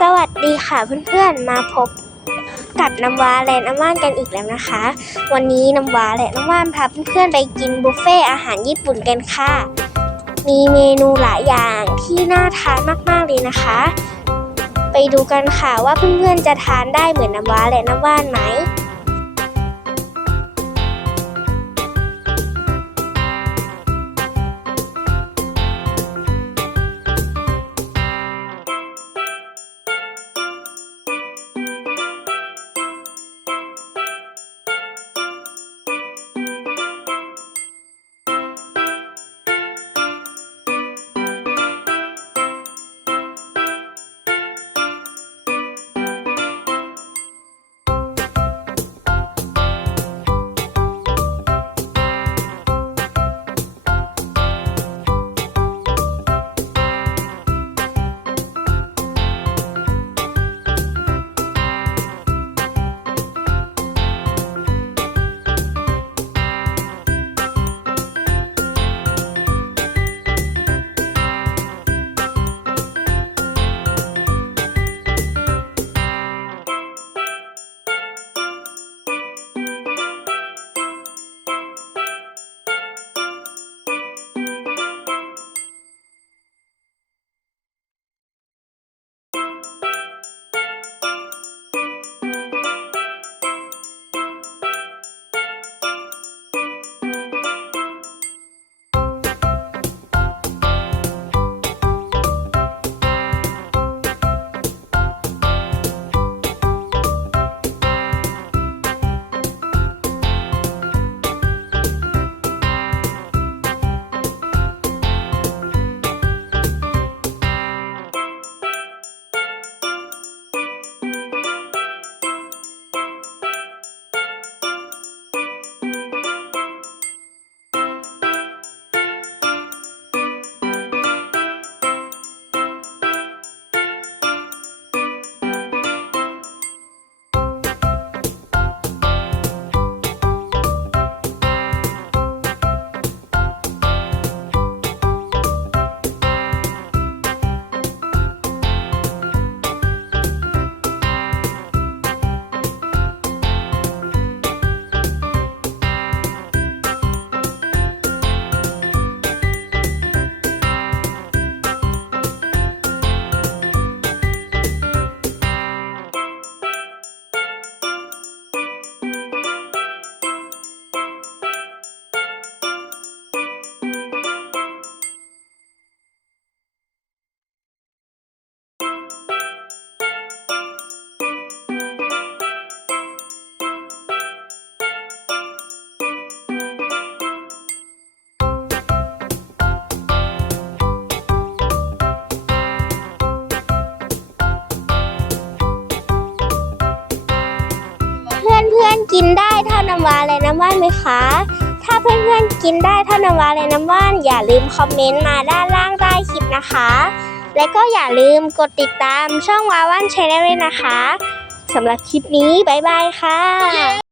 สวัสดีค่ะเพื่อนๆ มาพบกับน้ำว้าและน้ำว่านกันอีกแล้วนะคะ วันนี้น้ำว้าและน้ำว่านพาเพื่อนๆไปกินบุฟเฟ่อาหารญี่ปุ่นกันค่ะ มีเมนูหลายอย่างที่น่าทานมากๆเลยนะคะ ไปดูกันค่ะว่าเพื่อนๆจะทานได้เหมือนน้ำว้าและน้ำว่านไหม ๆกินได้เท่าน้ำว้าและน้ำว่านไหมคะ ถ้าเพื่อนๆกินได้เท่าน้ำว้าและน้ำว่านอย่าลืมคอมเมนต์มาด้านล่างใต้คลิปนะคะ และก็อย่าลืมกดติดตามช่องว้าว่านชแนลด้วยนะคะสำหรับคลิปนี้บ๊ายบายค่ะ